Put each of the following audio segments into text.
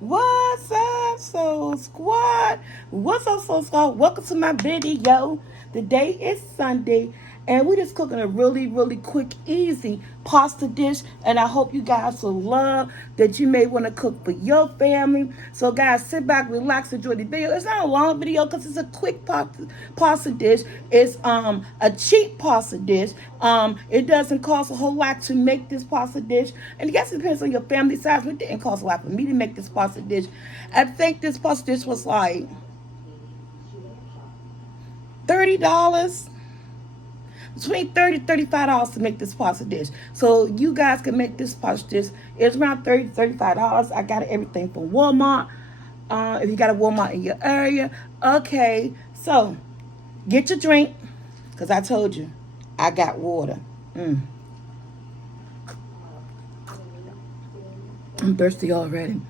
What's up, Soul Squad? What's up, Soul Squad? Welcome to my video. Today is Sunday, and we're just cooking a really quick, easy pasta dish. And I hope you guys will love that you may want to cook for your family. So, guys, sit back, relax, enjoy the video. It's not a long video because it's a quick pasta dish. It's a cheap pasta dish. It doesn't cost a whole lot to make this pasta dish, and I guess it depends on your family size. But it didn't cost a lot for me to make this pasta dish. I think this pasta dish was like $30, between $30 to $35 to make this pasta dish. So you guys can make this pasta dish. It's around $35. I got everything from Walmart. If you got a Walmart in your area, okay. So get your drink, because I told you I got water. I'm thirsty already.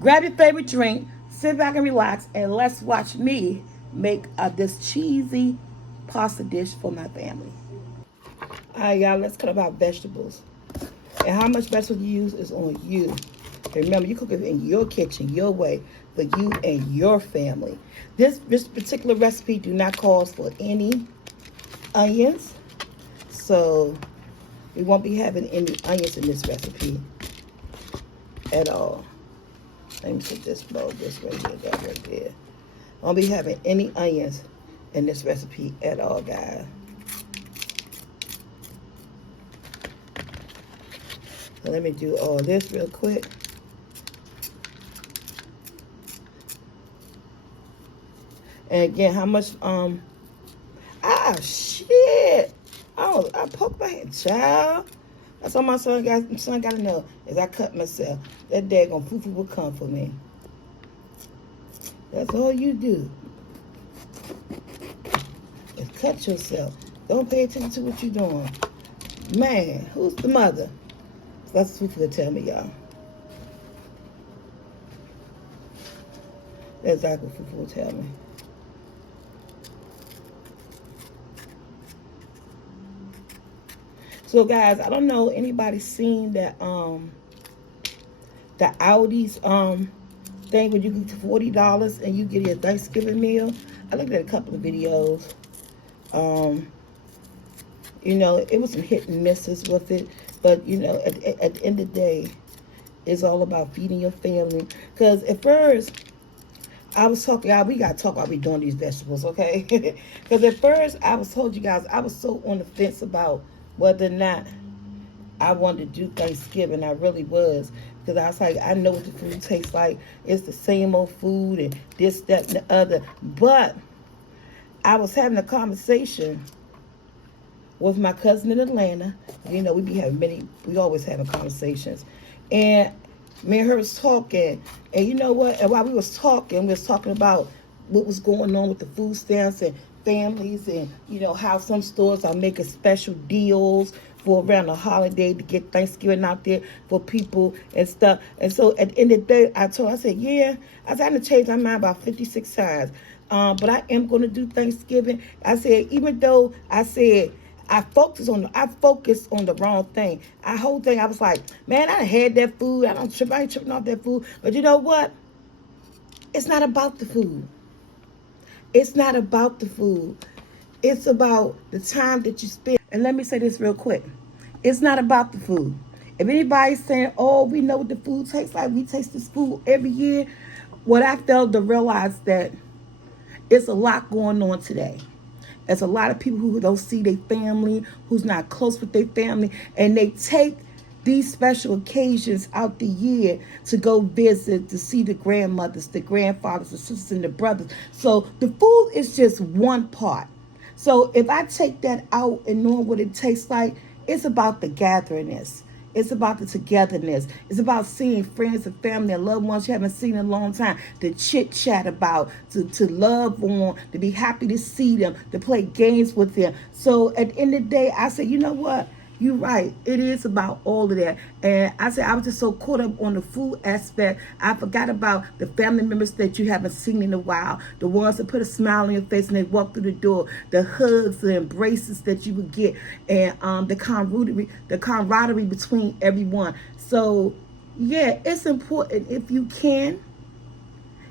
Grab your favorite drink, sit back and relax, and let's watch me make this cheesy pasta dish for my family. All right, y'all, let's cut up our vegetables. And how much vegetables you use is on you. And remember, you cook it in your kitchen, your way, for you and your family. This particular recipe do not call for any onions. So we won't be having any onions in this recipe at all. Let me put this bowl this way here, that right there. I won't be having any onions in this recipe at all, guys. So let me do all this real quick. And again, how much, shit. Oh, I poked my head, child. That's all my son got to know, is I cut myself. That daggone foo-foo will come for me. That's all you do. Is cut yourself. Don't pay attention to what you're doing. Man, who's the mother? That's what foo-foo will tell me, y'all. That's exactly what foo-foo will tell me. So guys, I don't know anybody seen that the Aldi's thing where you get $40 and you get your Thanksgiving meal. I looked at a couple of videos. You know, it was some hit and misses with it, but you know, at the end of the day, it's all about feeding your family. Because at first, I was talking, y'all, we got to talk while we doing these vegetables, okay? Because at first, I was told you guys, I was so on the fence about whether or not I wanted to do Thanksgiving. I really was. Because I was like, I know what the food tastes like. It's the same old food and this, that, and the other. But I was having a conversation with my cousin in Atlanta. You know, we always having conversations. And me and her was talking. And you know what? And while we was talking about what was going on with the food stamps and families, and you know how some stores are making special deals for around the holiday to get Thanksgiving out there for people and stuff. And so at the end of the day, I said, yeah, I was having to change my mind about 56 times. But I am going to do Thanksgiving. I said, even though I said I focused on the wrong thing. I was like, man, I done had that food. I ain't tripping off that food. But you know what? It's not about the food. It's not about the food. It's about the time that you spend. And let me say this real quick. It's not about the food. If anybody's saying, oh, we know what the food tastes like, we taste this food every year, what I failed to realize that it's a lot going on today. There's a lot of people who don't see their family, who's not close with their family, and they take these special occasions out the year to go visit, to see the grandmothers, the grandfathers, the sisters, and the brothers. So the food is just one part. So if I take that out and knowing what it tastes like, it's about the gatheringness. It's about the togetherness. It's about seeing friends and family and loved ones you haven't seen in a long time, to chit chat about, to love on, to be happy to see them, to play games with them. So at the end of the day, I said, you know what? You're right. It is about all of that. And I said, I was just so caught up on the food aspect. I forgot about the family members that you haven't seen in a while. The ones that put a smile on your face and they walk through the door. The hugs, the embraces that you would get. And the camaraderie between everyone. So Yeah, it's important if you can.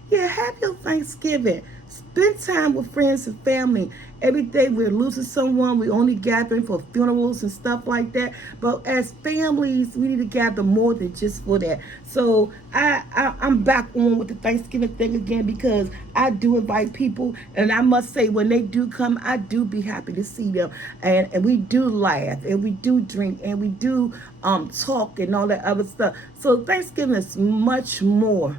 Yeah, have your Thanksgiving. Spend time with friends and family. Every day we're losing someone. We're only gathering for funerals and stuff like that. But as families, we need to gather more than just for that. So I'm back on with the Thanksgiving thing again because I do invite people, and I must say when they do come, I do be happy to see them, and we do laugh and we do drink and we do talk and all that other stuff. So Thanksgiving is much more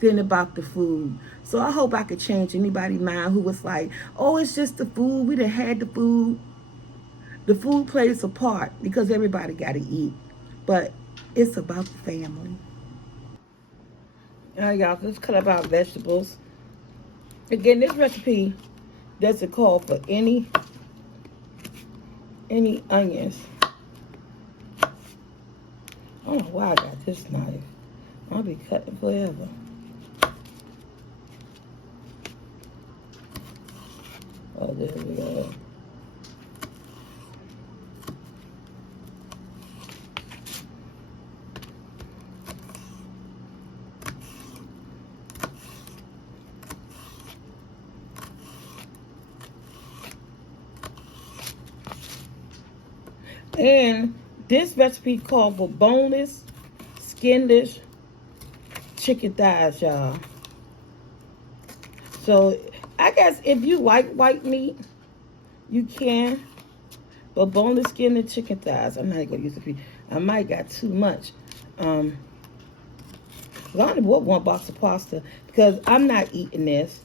than about the food. So I hope I could change anybody's mind who was like, oh, it's just the food. We done had the food. The food plays a part because everybody got to eat. But it's about the family. All right, y'all, let's cut up our vegetables. Again, this recipe doesn't call for any onions. I don't know why I got this knife. I'll be cutting forever. Oh, there we go. And this recipe called for boneless, skinless chicken thighs, y'all. So I guess if you like white meat, you can. But boneless, skinless chicken thighs, I'm not gonna use the. I might got too much. I only bought one box of pasta because I'm not eating this.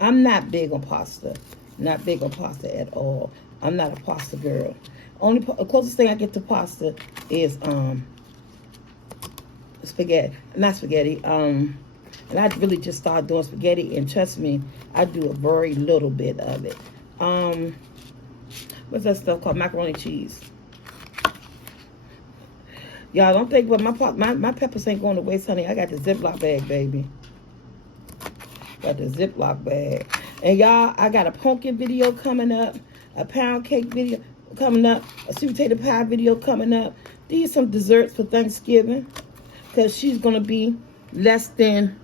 I'm not big on pasta. Not big on pasta at all. I'm not a pasta girl. Only the closest thing I get to pasta is spaghetti. Not spaghetti. And I really just started doing spaghetti, and trust me, I do a very little bit of it. What's that stuff called? Macaroni and cheese. Y'all don't think, but my peppers ain't going to waste, honey. I got the Ziploc bag, baby. Got the Ziploc bag. And y'all, I got a pumpkin video coming up, a pound cake video coming up, a sweet potato pie video coming up. These are some desserts for Thanksgiving, because she's going to be less than,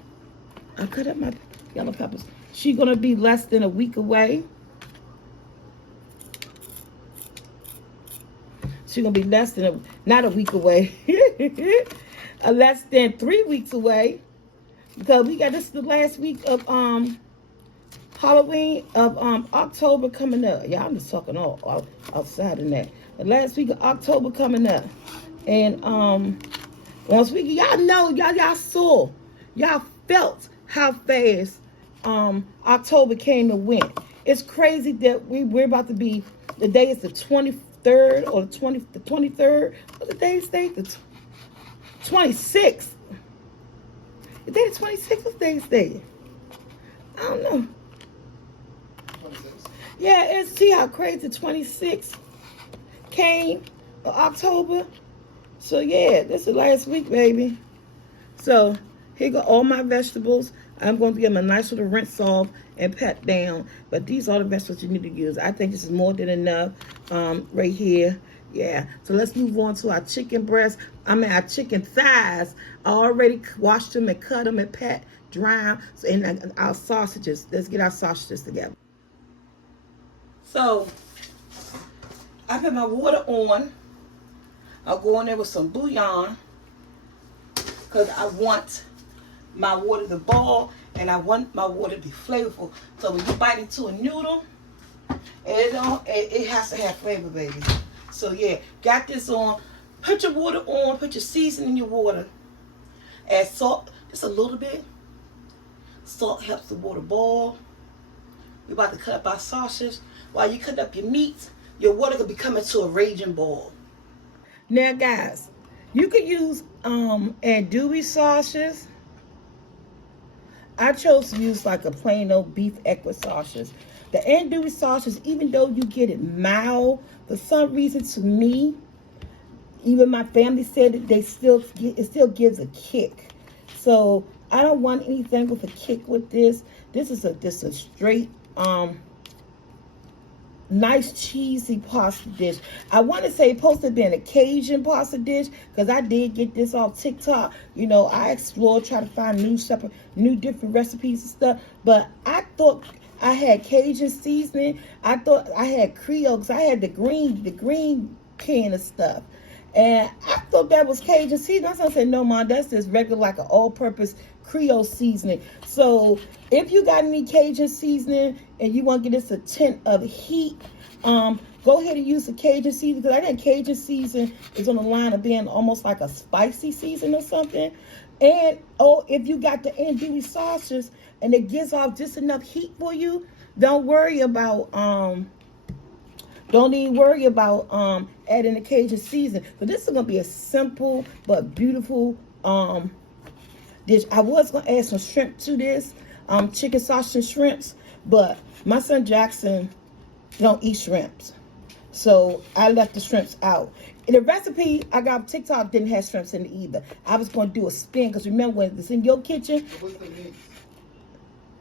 I cut up my yellow peppers. She's going to be less than a week away. She's going to be less than, not a week away, less than 3 weeks away. Because we got this the last week of Halloween of October coming up. Yeah, I'm just talking all outside of that. The last week of October coming up. And once we, y'all know, y'all saw, y'all felt how fast October came and went. It's crazy that we're about to be, the day is the 23rd or the 23rd. What the day is today? The 26th. The day the 26th, what day is today? I don't know. 26. Yeah, see how crazy the 26th came of October. So yeah, this is the last week, baby. So here go all my vegetables. I'm going to give them a nice little rinse off and pat down. But these are the vegetables you need to use. I think this is more than enough right here. Yeah, so let's move on to our chicken breasts. Our chicken thighs. I already washed them and cut them and pat, dry them. So, and our sausages. Let's get our sausages together. So, I put my water on. I'll go in there with some bouillon, because I want my water to boil and I want my water to be flavorful. So when you bite into a noodle, it has to have flavor, baby. So yeah, got this on. Put your water on, put your seasoning in your water. Add salt, just a little bit. Salt helps the water boil. We're about to cut up our sausage. While you cut up your meat, your water could be coming to a raging boil. Now guys, you could use andouille sausages. I chose to use like a plain old beef equi sausage. The andouille sausage, even though you get it mild, for some reason to me, even my family said that it still gives a kick. So I don't want anything with a kick with this. This is a straight nice cheesy pasta dish. I want to say it's supposed to be an Cajun pasta dish because I did get this off TikTok. You know, I explored, try to find new different recipes and stuff. But I thought I had Cajun seasoning. I thought I had Creole because I had the green can of stuff. And I thought that was Cajun seasoning. I said, no, Mom, that's just regular, like an all-purpose Creole seasoning. So if you got any Cajun seasoning and you want to get this a tint of heat, go ahead and use the Cajun seasoning, because I think Cajun season is on the line of being almost like a spicy season or something. And if you got the andouille sauces and it gives off just enough heat for you, don't worry about don't even worry about adding the Cajun season. But this is gonna be a simple but beautiful dish. I was gonna add some shrimp to this, chicken sausage and shrimps, but my son Jackson don't eat shrimps, so I left the shrimps out. And the recipe I got on TikTok didn't have shrimps in it either. I was gonna do a spin, because remember when it's in your kitchen. What's the mix?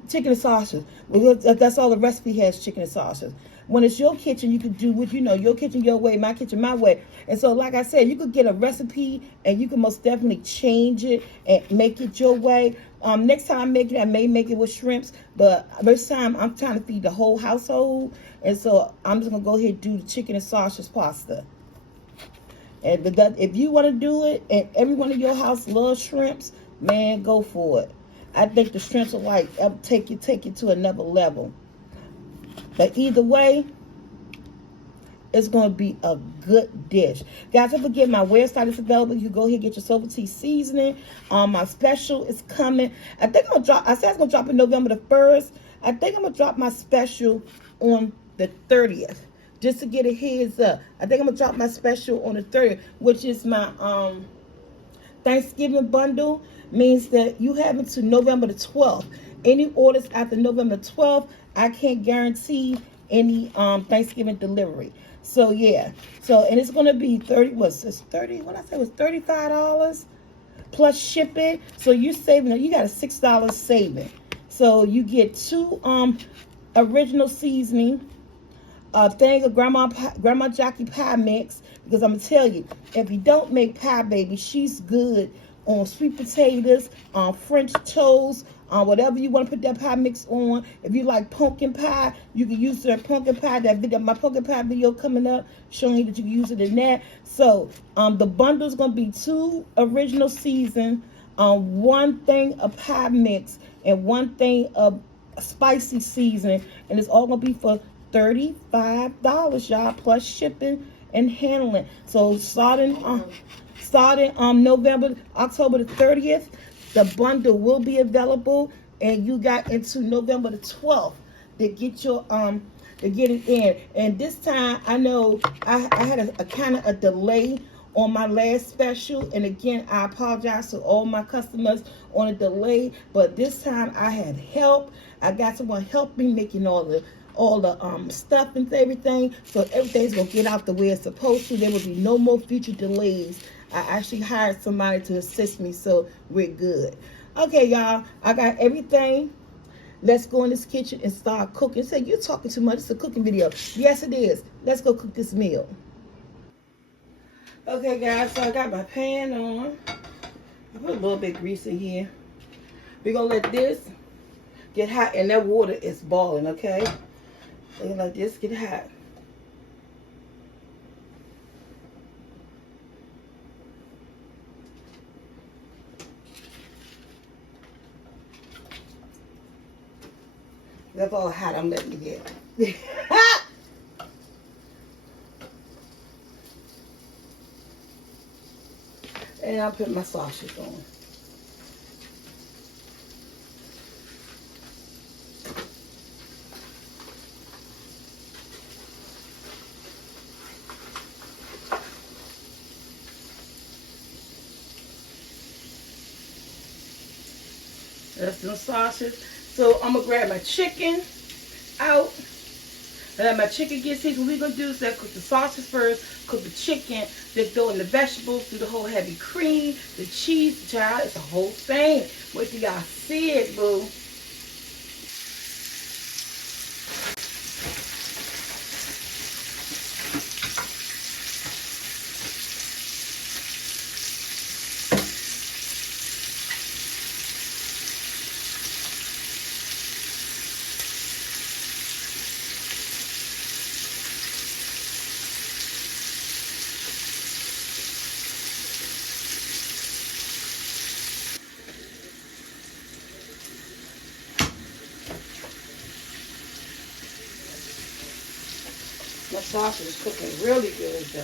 Chicken and sausage. That's all the recipe has, chicken and sausage. When it's your kitchen, you can do what you know, your kitchen your way, my kitchen my way. And so, like I said, you could get a recipe and you can most definitely change it and make it your way. Next time I make it, I may make it with shrimps, but this time I'm trying to feed the whole household. And so I'm just gonna go ahead and do the chicken and sausage pasta. And if you want to do it, and everyone in your house loves shrimps, man, go for it. I think the shrimps will like take you to another level. But either way, it's going to be a good dish. Guys, don't forget my website is available. You can go ahead and get your Soul Tea seasoning. My special is coming. I think I'm going to drop, I said I was going to drop it November the 1st. I think I'm going to drop my special on the 30th. Just to get a heads up. I think I'm going to drop my special on the 30th, which is my Thanksgiving bundle. Means that you have until November the 12th. Any orders after November 12th, I can't guarantee any Thanksgiving delivery. So yeah. So, and it's gonna be 30, what's this? 30, what I said was $35 plus shipping. So you saving, you got a $6 saving. So you get 2 original seasoning, a thing of Grandma Jackie pie mix, because I'm gonna tell you, if you don't make pie, baby, she's good on sweet potatoes, on French toast, on whatever you want to put that pie mix on. If you like pumpkin pie, you can use their pumpkin pie. That video, my pumpkin pie video coming up, showing you that you can use it in that. So the bundle is gonna be 2 original season, 1 thing of pie mix, and 1 thing of spicy seasoning, and it's all gonna be for $35, y'all, plus shipping and handling. So starting October the 30th, the bundle will be available, and you got into November the 12th to get your to get it in. And this time, I know I had a kind of a delay on my last special, and again, I apologize to all my customers on a delay, but this time I had help. I got someone help me making all the stuff and everything, so everything's gonna get out the way it's supposed to. There will be no more future delays. I actually hired somebody to assist me, so we're good. Okay, y'all, I got everything. Let's go in this kitchen and start cooking. Say, you're talking too much. It's a cooking video. Yes, it is. Let's go cook this meal. Okay, guys, so I got my pan on. I put a little bit of grease in here. We're gonna let this get hot, and that water is boiling, okay? So you let this get hot. That's all hot I'm letting it get. And I'll put my sausage on. That's the sausage. So I'm gonna grab my chicken out. And then my chicken gets seasoned. What we're gonna do is cook the sausage first, cook the chicken, then throw in the vegetables, do the whole heavy cream, the cheese, child. It's a whole thing. Wait till y'all see it, boo. sausage is cooking really good, y'all.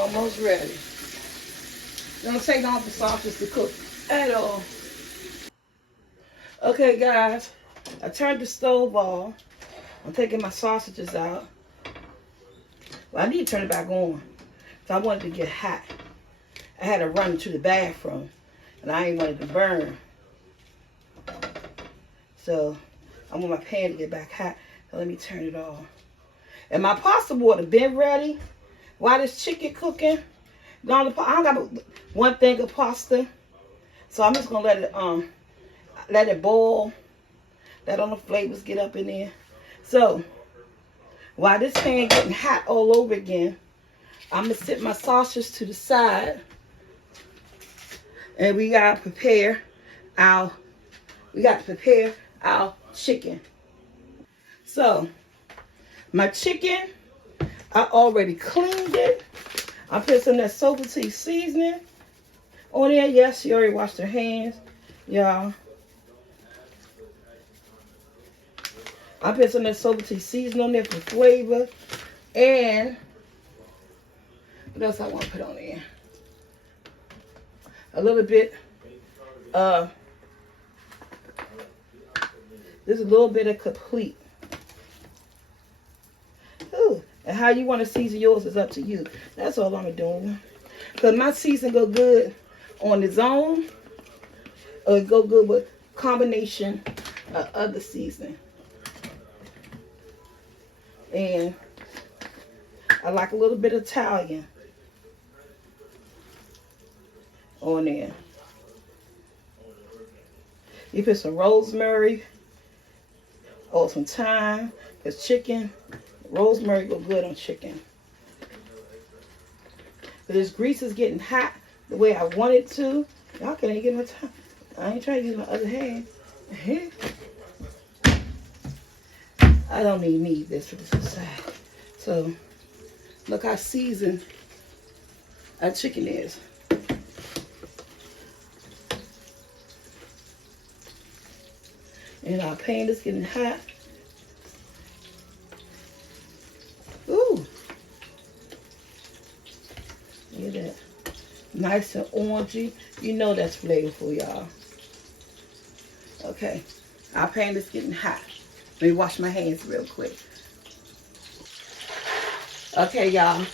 Almost ready. Don't take long for sausage to cook at all. Okay, guys, I turned the stove off. I'm taking my sausages out. Well, I need to turn it back on. So I wanted to get hot. I had to run to the bathroom, and I ain't wanted to burn. So I want my pan to get back hot. So let me turn it off. And my pasta water been ready. While this chicken cooking, I don't got one thing of pasta, so I'm just gonna let it boil. Let all the flavors get up in there. So while this pan getting hot all over again, I'm gonna sit my sausage to the side, and we gotta prepare our chicken. So my chicken, I already cleaned it. I put some of that Sophie seasoning on there. Yes, she already washed her hands, y'all. I put some of that Sophie seasoning on there for flavor. And what else I want to put on there? A little bit of, there's a little bit of complete. Ooh. And how you want to season yours is up to you. That's all I'm doing. Because my season go good on its own, or it go good with combination of other seasoning. And I like a little bit of Italian on there. You put some rosemary or some thyme. Because chicken, rosemary go good on chicken. But this grease is getting hot the way I want it to. Y'all can't even get my time. I ain't trying to use my other hand. I don't even need this for this side. So look how seasoned our chicken is. And our pan is getting hot. Ooh. Look at that. Nice and orangey. You know that's flavorful, y'all. Okay. Our pan is getting hot. Let me wash my hands real quick. Okay, y'all.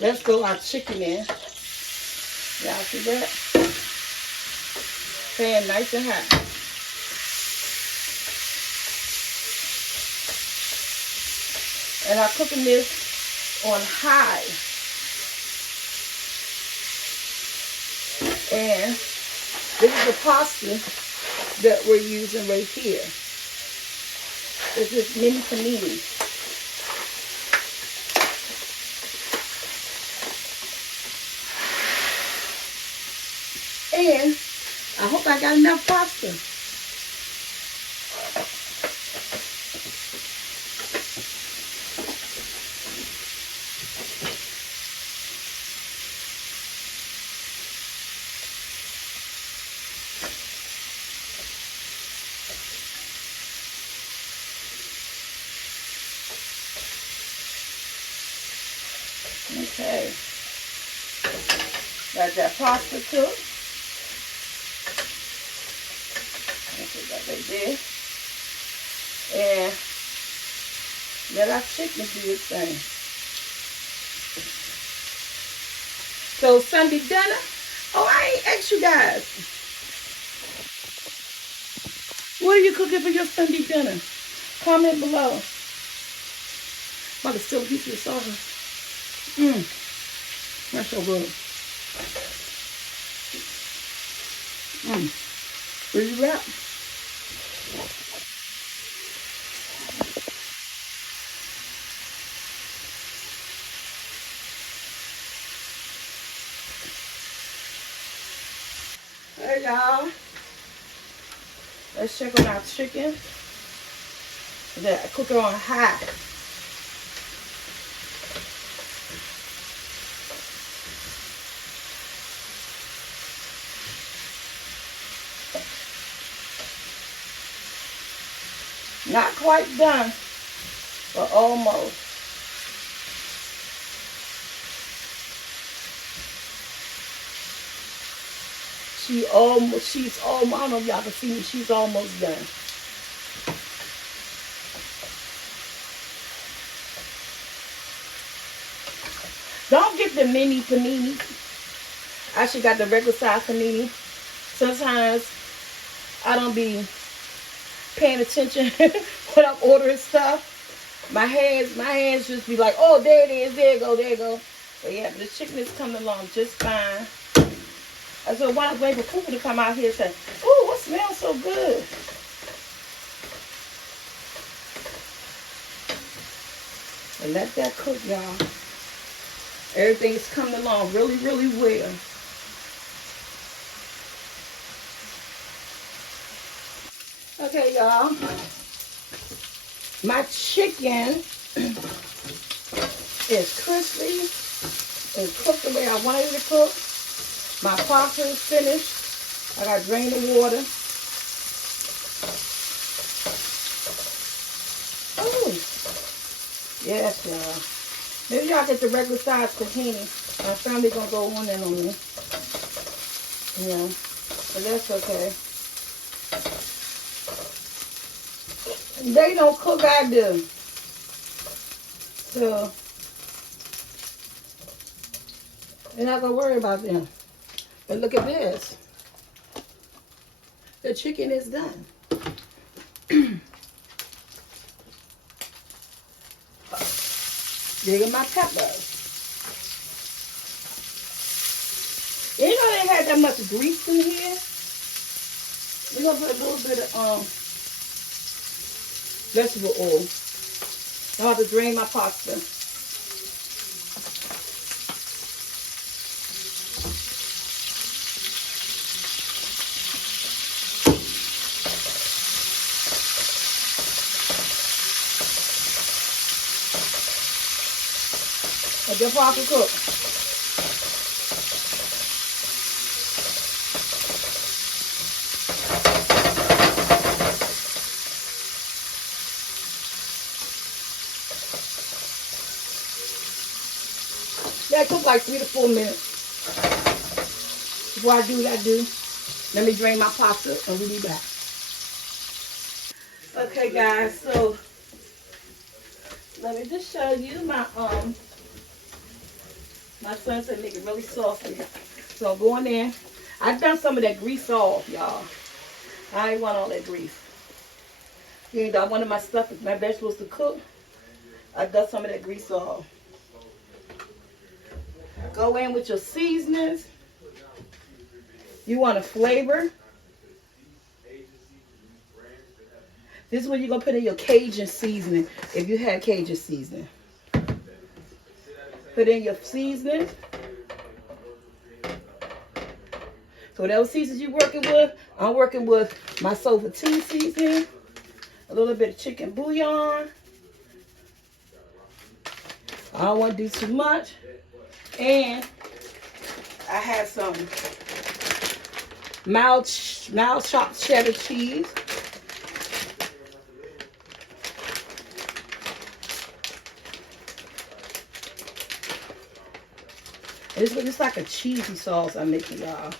Let's throw our chicken in. Y'all see that? Pan nice and hot. And I'm cooking this on high. And this is the pasta that we're using right here. This is mini panini. And I hope I got enough pasta. Okay. Got that pasta cooked. Put that right there. And let our chicken do its thing. So Sunday dinner. Oh, I ain't asked you guys. What are you cooking for your Sunday dinner? Comment below. About to still piece of sausage. That's so good. Where you at? Hey y'all. Let's check on our chicken. That I cook it on high. Not quite done, but almost. She's almost, I don't know if y'all can see me, she's almost done. Don't get the mini panini. I actually got the regular size panini. Sometimes I don't be paying attention when I'm ordering stuff. My hands just be like, oh, there it is, there you go, there you go. But yeah, the chicken is coming along just fine. So while I was waiting for Cooper to come out here and say, oh, what smells so good? And let that cook, y'all. Everything's coming along really, really well. Okay, y'all. My chicken is crispy. It's cooked the way I wanted it to cook. My pasta is finished. I got to drain the water. Oh, yes, y'all. Maybe y'all get the regular size tahini. My family gonna go on and on me. Yeah, but that's okay. They don't cook, I do. So, you're not gonna worry about them. But look at this. The chicken is done. Dig in my peppers. You know they had that much grease in here. We're gonna put a little bit of vegetable oil. I have to drain my pasta. Let your pasta cook. That took like 3 to 4 minutes. Before I do what I do, let me drain my pasta and we'll be back. Okay, guys, so let me just show you my son said make it really soft. So I'm going in. I've done some of that grease off, y'all. I ain't want all that grease. You know, I wanted my stuff, my vegetables to cook. I done some of that grease off. Go in with your seasonings. You want a flavor. This is what you're going to put in your Cajun seasoning, if you have Cajun seasoning. Put in your seasoning. So whatever seasons you're working with, I'm working with my Sofa tea seasoning, a little bit of chicken bouillon. I don't want to do too much. And I have some mild chopped cheddar cheese. This is just like a cheesy sauce I'm making, y'all.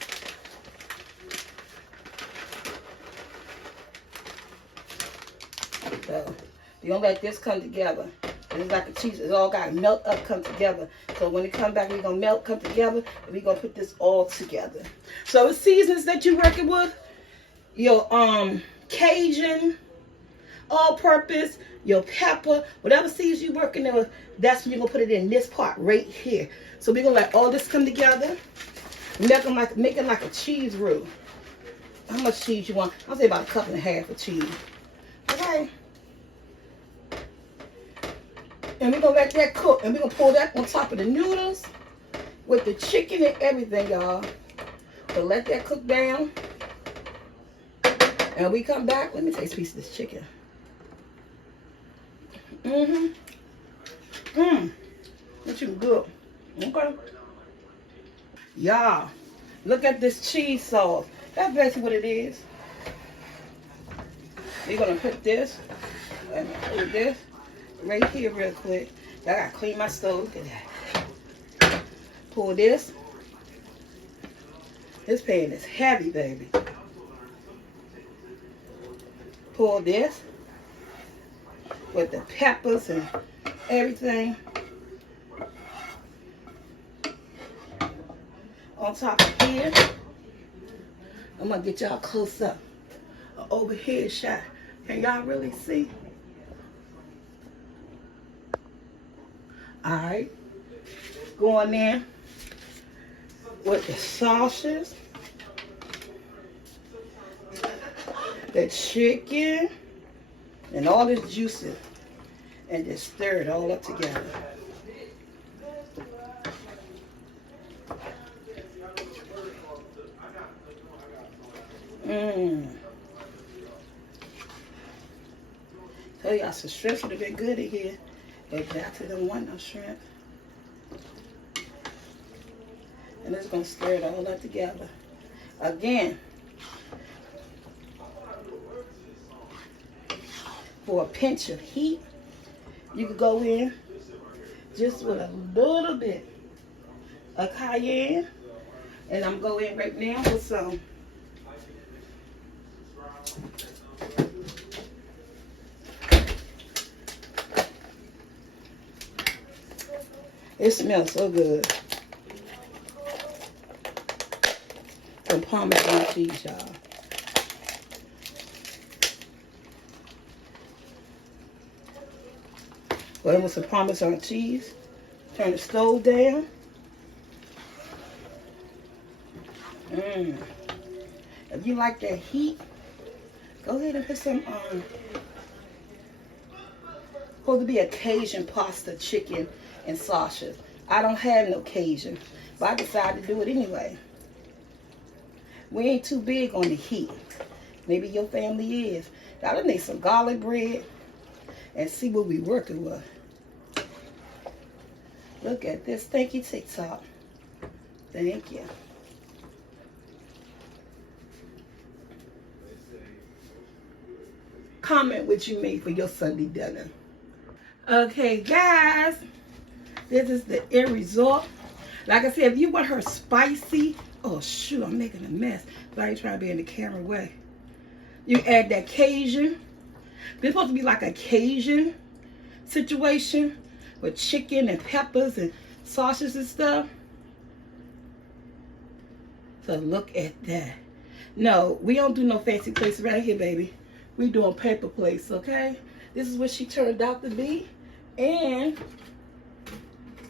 So you're gonna let this come together. It's like a cheese. It's all got to melt up, come together. So when it come back, we're gonna melt, come together, and we're gonna put this all together. So the seasons that you're working with, your Cajun, all-purpose, your pepper, whatever seeds you're working with, that's when you're gonna put it in this part right here. So we're gonna let all this come together, making like a cheese roux. How much cheese you want? I'll say about 1.5 cups of cheese. Okay. And we're gonna let that cook, and we're gonna pour that on top of the noodles with the chicken and everything, y'all. So let that cook down. And we come back. Let me taste a piece of this chicken. That chicken good. Okay. Y'all, look at this cheese sauce. That's basically what it is. We're gonna put this Let me put this right here real quick. I gotta clean my stove. Look at that. Pull this. This pan is heavy, baby. Pull this with the peppers and everything on top of here. I'm gonna get y'all close up. An overhead shot. Can y'all really see? Alright. Going in with the sausages, the chicken, and all this juices, and just stir it all up together. Tell y'all some shrimp would have been good in here. But Jackson don't want no shrimp. And it's gonna stir it all up together. Again, for a pinch of heat, you could go in just with a little bit of cayenne. And I'm going in right now with some it smells so good. Some Parmesan cheese, y'all. Well, with some Parmesan cheese. Turn the stove down. If you like that heat, go ahead and put some supposed to be a Cajun pasta, chicken, and sausage. I don't have no Cajun, but I decided to do it anyway. We ain't too big on the heat. Maybe your family is. Y'all need some garlic bread and see what we working with. Look at this. Thank you, TikTok. Thank you. Comment what you made for your Sunday dinner. Okay, guys. This is the end result. Like I said, if you want her spicy, oh shoot, I'm making a mess. But I ain't trying to be in the camera way. You add that Cajun. This supposed to be like a Cajun situation with chicken and peppers and sausages and stuff. So look at that. No, we don't do no fancy plates around here, baby. We doing paper plates, okay? This is what she turned out to be. And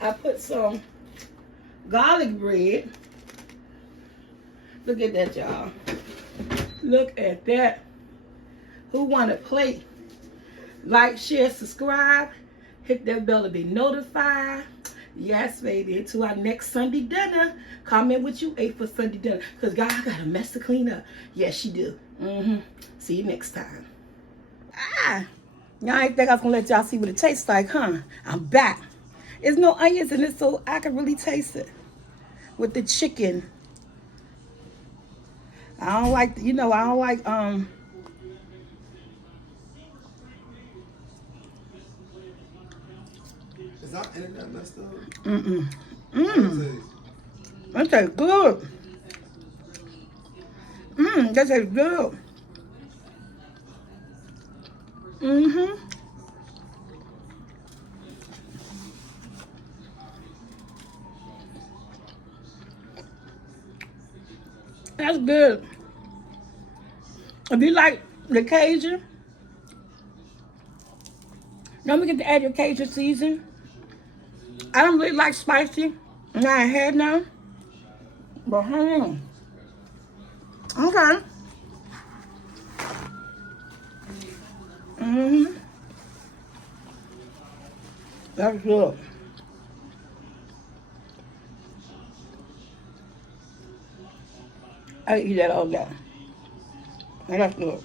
I put some garlic bread. Look at that, y'all. Look at that. Who want a plate? Like, share, subscribe. Hit that bell to be notified. Yes, baby. Until our next Sunday dinner. Comment what you ate for Sunday dinner. Because, God, I got a mess to clean up. Yes, you do. See you next time. Y'all ain't think I was going to let y'all see what it tastes like, huh? I'm back. There's no onions in it, so I can really taste it. With the chicken. I don't like, I don't like, Is our internet messed up? That tastes good. That tastes good. That's good. If you like the Cajun, don't forget to add your Cajun season. I don't really like spicy, and I ain't had none. But okay. That's good. I eat that all day. And that's good.